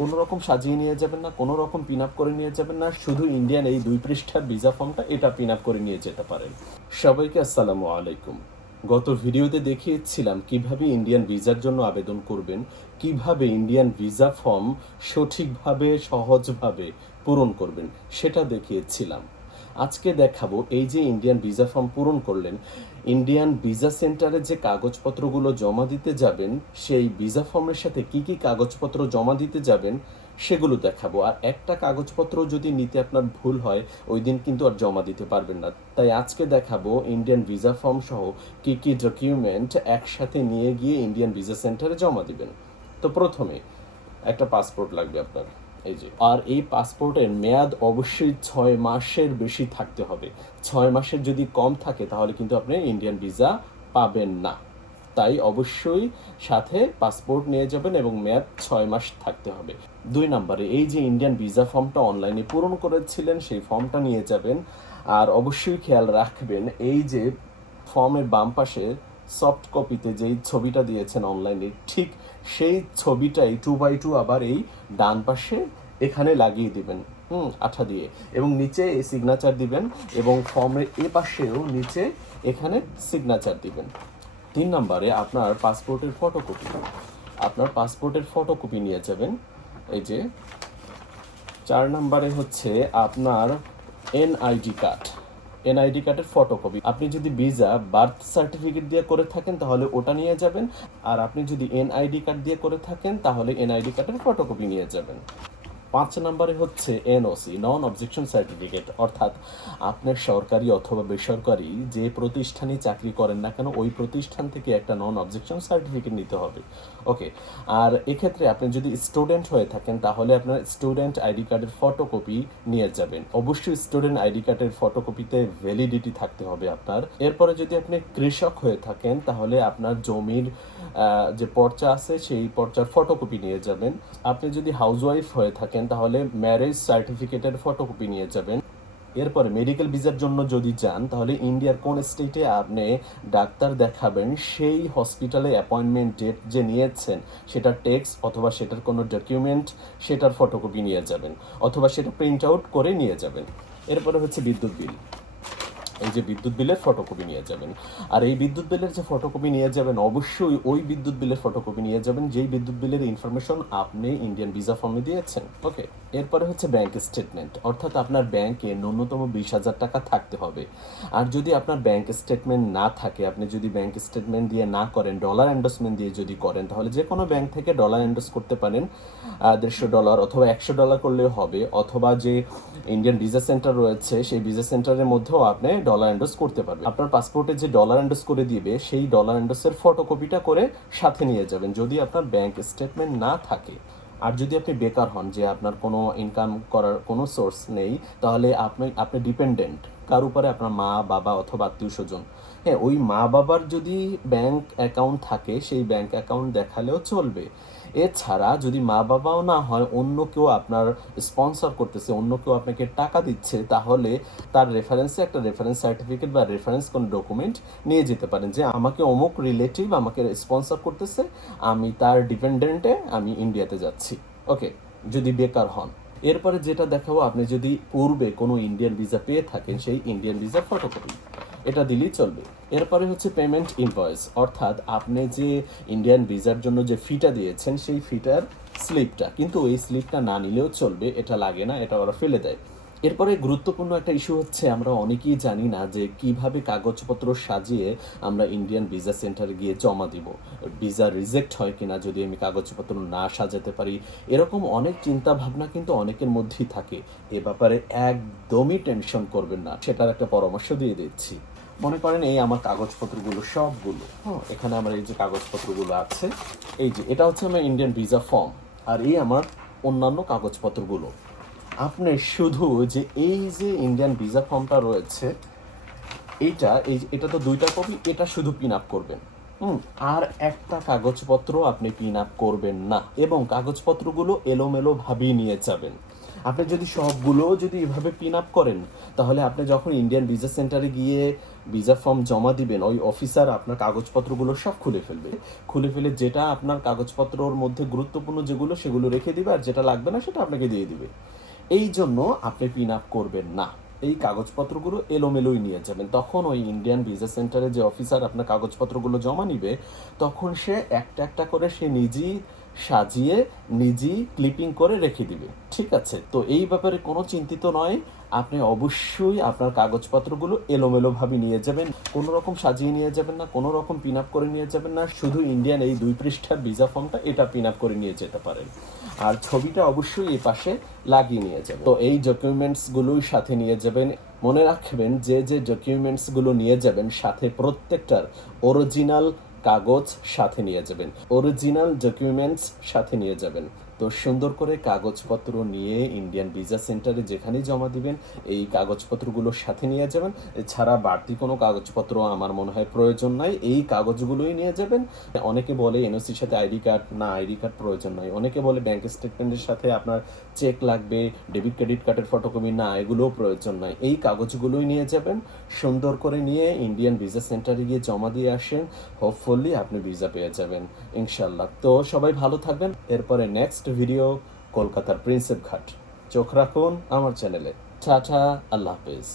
কোনো রকম সাজিয়ে নিয়ে যাবেন না কোনো রকম পিন আপ করে নিয়ে যাবেন না, শুধু ইন্ডিয়ান এই দুই পৃষ্ঠার ভিসা ফর্মটা এটা পিন আপ করে নিয়ে যেতে পারেন। সবাইকে আসসালামু আলাইকুম। গত ভিডিওতে দেখিয়েছিলাম কীভাবে ইন্ডিয়ান ভিসার জন্য আবেদন করবেন, কীভাবে ইন্ডিয়ান ভিসা ফর্ম সঠিকভাবে, সহজভাবে পূরণ করবেন, সেটা দেখিয়েছিলাম। আজকে দেখাবো এই যে ইন্ডিয়ান ভিসা ফর্ম পূরণ করলেন ইন্ডিয়ান ভিসা সেন্টারে যে কাগজপত্রগুলো জমা দিতে যাবেন, সেই ভিসা ফর্মের সাথে কি কি কাগজপত্র জমা দিতে যাবেন, সেগুলো দেখাবো। আর একটা কাগজপত্র যদি নিতে আপনার ভুল হয়, ওই দিন কিন্তু আর জমা দিতে পারবেন না। তাই আজকে দেখাবো ইন্ডিয়ান ভিসা ফর্ম সহ কি কি ডকুমেন্ট একসাথে নিয়ে গিয়ে ইন্ডিয়ান ভিসা সেন্টারে জমা দিবেন। তো প্রথমে একটা পাসপোর্ট লাগবে আপনার। এই যে, আর এই পাসপোর্টের মেয়াদ অবশ্যই ছয় মাসের বেশি থাকতে হবে। ছয় মাসের যদি কম থাকে, তাহলে কিন্তু আপনি ইন্ডিয়ান ভিসা পাবেন না। তাই অবশ্যই সাথে পাসপোর্ট নিয়ে যাবেন এবং মেয়াদ ছয় মাস থাকতে হবে। দুই নম্বরে, এই যে ইন্ডিয়ান ভিসা ফর্মটা অনলাইনে পূরণ করেছিলেন, সেই ফর্মটা নিয়ে যাবেন। আর অবশ্যই খেয়াল রাখবেন, এই যে ফর্মের বাম পাশে সফট কপিতে যেই ছবিটা দিয়েছেন অনলাইনে ঠিক সেই ছবিটাই টু বাই টু আবার এই ডান পাশে এখানে লাগিয়ে দিবেন, হুম, আঠা দিয়ে। এবং নিচে এই সিগনেচার দিবেন এবং ফর্মের এ পাশেও নিচে এখানে সিগনেচার দিবেন। তিন নম্বরে আপনার পাসপোর্টের ফটোকপি আপনার পাসপোর্টের ফটোকপি নিয়ে যাবেন। এই যে, চার নম্বরে হচ্ছে আপনার এনআইডি কার্ড এনআইডি কার্ডের ফটোকপি আপনি যদি ভিসা বার্থ সার্টিফিকেট দিয়ে করে থাকেন, তাহলে ওটা নিয়ে যাবেন। আর আপনি যদি এনআইডি কার্ড দিয়ে করে থাকেন, তাহলে এনআইডি কার্ডের ফটোকপি নিয়ে যাবেন। পাঁচ নম্বরে হচ্ছে এনওসি নন অবজেকশন সার্টিফিকেট অর্থাৎ আপনার সরকারি অথবা বেসরকারি যে প্রতিষ্ঠানে চাকরি করেন না কেন, ওই প্রতিষ্ঠান থেকে একটা নন অবজেকশন সার্টিফিকেট নিতে হবে। ওকে আর এক্ষেত্রে আপনি যদি স্টুডেন্ট হয়ে থাকেন, তাহলে আপনার স্টুডেন্ট আইডি কার্ডের ফটোকপি নিয়ে যাবেন। অবশ্যই স্টুডেন্ট আইডি কার্ডের ফটোকপিতে ভ্যালিডিটি থাকতে হবে আপনার। এরপরে যদি আপনি কৃষক হয়ে থাকেন, তাহলে আপনার জমির যে পর্চা আছে, সেই পর্চার ফটোকপি নিয়ে যাবেন। আপনি যদি হাউসওয়াইফ হয়ে থাকেন তাহলে ম্যারেজ সার্টিফিকেটের ফটোকপি নিয়ে যাবেন। এরপরে মেডিকেল ভিসার জন্য যদি যান, তাহলে ইন্ডিয়ার কোন স্টেটে আপনি ডাক্তার দেখাবেন, সেই হসপিটালে অ্যাপয়েন্টমেন্ট ডেট যে নিয়েছেন, সেটার টেক্স অথবা সেটার কোনো ডকুমেন্ট সেটার ফটোকপি নিয়ে যাবেন, অথবা সেটা প্রিন্ট আউট করে নিয়ে যাবেন। এরপরে হচ্ছে বিদ্যুৎ বিল। এই যে বিদ্যুৎ বিলের ফটোকপি নিয়ে যাবেন। আর এই বিদ্যুৎ বিলের যে ফটোকপি নিয়ে যাবেন, অবশ্যই ওই বিদ্যুৎ বিলের ফটোকপি নিয়ে যাবেন, যেই বিদ্যুৎ বিলের ইনফরমেশন আপনি ইন্ডিয়ান ভিসা ফর্মে দিয়েছেন। ওকে এরপরে হচ্ছে ব্যাংক স্টেটমেন্ট অর্থাৎ আপনার ব্যাংকে ন্যূনতম বিশ হাজার টাকা থাকতে হবে। আর যদি আপনার ব্যাংক স্টেটমেন্ট না থাকে, আপনি যদি ব্যাংক স্টেটমেন্ট দিয়ে না করেন ডলার এন্ডোসমেন্ট দিয়ে যদি করেন, তাহলে যে কোনো ব্যাংক থেকে ডলার এন্ডোস করতে পারেন দেড়শো ডলার অথবা একশো ডলার করলেও হবে। অথবা যে ইন্ডিয়ান ভিসা সেন্টার রয়েছে, সেই ভিসা সেন্টারের মধ্যেও আপনি ডলার এন্ডোস করতে পারবে। আপনার পাসপোর্টে যে ডলার এন্ডোস করে দিবে, সেই ডলার এন্ডোসের ফটোকপিটা করে সাথে নিয়ে যাবেন, যদি আপনার ব্যাংক স্টেটমেন্ট না থাকে। আর যদি আপনি বেকার হন, যে আপনার কোনো ইনকাম করার কোনো সোর্স নেই, তাহলে আপনি আপনি ডিপেন্ডেন্ট কার উপরে? আপনার মা, বাবা অথবা আত্মীয় স্বজন। হ্যাঁ ওই মা বাবার যদি ব্যাংক অ্যাকাউন্ট থাকে, সেই ব্যাংক অ্যাকাউন্ট দেখালেও চলবে। এছাড়া যদি মা বাবাও না হয়, অন্য কেউ আপনার স্পন্সর করতেছে, অন্য কেউ আপনাকে টাকা দিচ্ছে, তাহলে তার রেফারেন্সে একটা রেফারেন্স সার্টিফিকেট বা রেফারেন্স কোনো ডকুমেন্ট নিয়ে যেতে পারেন যে আমাকে অমুক রিলেটিভ আমাকে স্পন্সর করতেছে, আমি তার ডিপেন্ডেন্টে আমি ইন্ডিয়াতে যাচ্ছি। ওকে যদি বেকার হন। এরপরে যেটা দেখাবো, আপনি যদি পূর্বে কোনো ইন্ডিয়ান ভিসা পেয়ে থাকেন, সেই ইন্ডিয়ান ভিসা ফটোকপি এটা দিলেই চলবে। এরপরে হচ্ছে পেমেন্ট ইনভয়েস অর্থাৎ আপনি যে ইন্ডিয়ান ভিসার জন্য যে ফিটা দিয়েছেন, সেই ফিটার স্লিপটা কিন্তু এই স্লিপটা না নিলেও চলবে, এটা লাগে না, এটা ওরা ফেলে দেয়। এরপরে গুরুত্বপূর্ণ একটা ইস্যু হচ্ছে, আমরা অনেকেই জানি না যে কীভাবে কাগজপত্র সাজিয়ে আমরা ইন্ডিয়ান ভিসা সেন্টারে গিয়ে জমা দিব। ভিসা রিজেক্ট হয় কিনা যদি আমি কাগজপত্র না সাজাতে পারি, এরকম অনেক চিন্তা ভাবনা কিন্তু অনেকের মধ্যেই থাকে। এ ব্যাপারে একদমই টেনশন করবেন না, সেটার একটা পরামর্শ দিয়ে দিচ্ছি। মনে করেন এই আমার কাগজপত্রগুলো সবগুলো হ্যাঁ এখানে আমার এই যে কাগজপত্রগুলো আছে, এই যে, এটা হচ্ছে আমার ইন্ডিয়ান ভিসা ফর্ম আর এই আমার অন্যান্য কাগজপত্রগুলো। আপনি শুধু যে এই যে ইন্ডিয়ান ভিসা ফর্মটা রয়েছে, এটা এই এটা তো দুইটা কপি এটা শুধু পিন আপ করবেন। হুম, আর একটা কাগজপত্র আপনি পিন আপ করবেন না, এবং কাগজপত্রগুলো এলোমেলো ভাবেই নিয়ে যাবেন। আপনি যদি সবগুলো যদি এভাবে পিন আপ করেন, তাহলে আপনি যখন ইন্ডিয়ান ভিসা সেন্টারে গিয়ে ভিসা ফর্ম জমা দিবেন, ওই অফিসার আপনার কাগজপত্রগুলো সব খুলে ফেলবে। খুলে ফেলে যেটা আপনার কাগজপত্রর মধ্যে গুরুত্বপূর্ণ যেগুলো, সেগুলো রেখে দিবে, আর যেটা লাগবে না, সেটা আপনাকে দিয়ে দিবে। এই জন্য আপনি পিন আপ করবেন না। এই কাগজপত্রগুলো এলোমেলোই নিয়ে যাবেন। তখন ওই ইন্ডিয়ান ভিসা সেন্টারে যে অফিসার আপনার কাগজপত্রগুলো জমা নিবে, তখন সে একটা একটা করে সে নিজেই সাজিয়ে, নিজেই ক্লিপিং করে রেখে দিবে। ঠিক আছে? তো এই ব্যাপারে কোনো চিন্তিত নয়। আপনি অবশ্যই আপনার কাগজপত্রগুলো এলোমেলোভাবে নিয়ে যাবেন। কোনো রকম সাজিয়ে নিয়ে যাবেন না, কোনো রকম পিন আপ করে নিয়ে যাবেন না। শুধু ইন্ডিয়ান এই দুই পৃষ্ঠার ভিসা ফর্মটা এটা পিন আপ করে নিয়ে যেতে পারেন। আর ছবিটা অবশ্যই এই পাশে লাগিয়ে নিয়ে যাবেন তো এই ডকুমেন্টসগুলোই সাথে নিয়ে যাবেন। মনে রাখবেন যে যে ডকুমেন্টসগুলো নিয়ে যাবেন, সাথে প্রত্যেকটার অরিজিনাল কাগজ সাথে নিয়ে যাবেন। অরিজিনাল ডকুমেন্টস সাথে নিয়ে যাবেন। তো সুন্দর করে কাগজপত্র নিয়ে ইন্ডিয়ান ভিসা সেন্টারে যেখানেই জমা দিবেন, এই কাগজপত্রগুলো সাথে নিয়ে যাবেন। এছাড়া বাড়তি কোনো কাগজপত্র আমার মনে হয় প্রয়োজন নাই। এই কাগজগুলোই নিয়ে যাবেন। অনেকে বলে এনওসির সাথে আইডি কার্ড না আইডি কার্ড প্রয়োজন নাই। অনেকে বলে ব্যাংক স্টেটমেন্টের সাথে আপনার চেক লাগবে ডেবিট ক্রেডিট কার্ডের ফটোকপি না, এগুলোও প্রয়োজন নাই। এই কাগজগুলোই নিয়ে যাবেন। সুন্দর করে নিয়ে ইন্ডিয়ান ভিসা সেন্টারে গিয়ে জমা দিয়ে আসেন। হোপফুলি আপনি ভিসা পেয়ে যাবেন ইনশাল্লাহ তো সবাই ভালো থাকবেন। এরপরে নেক্সট ভিডিও কলকাতার প্রিন্সেপ ঘাট চোখ রাখুন আমার চ্যানেলে। টাটা আল্লাহ হাফেজ।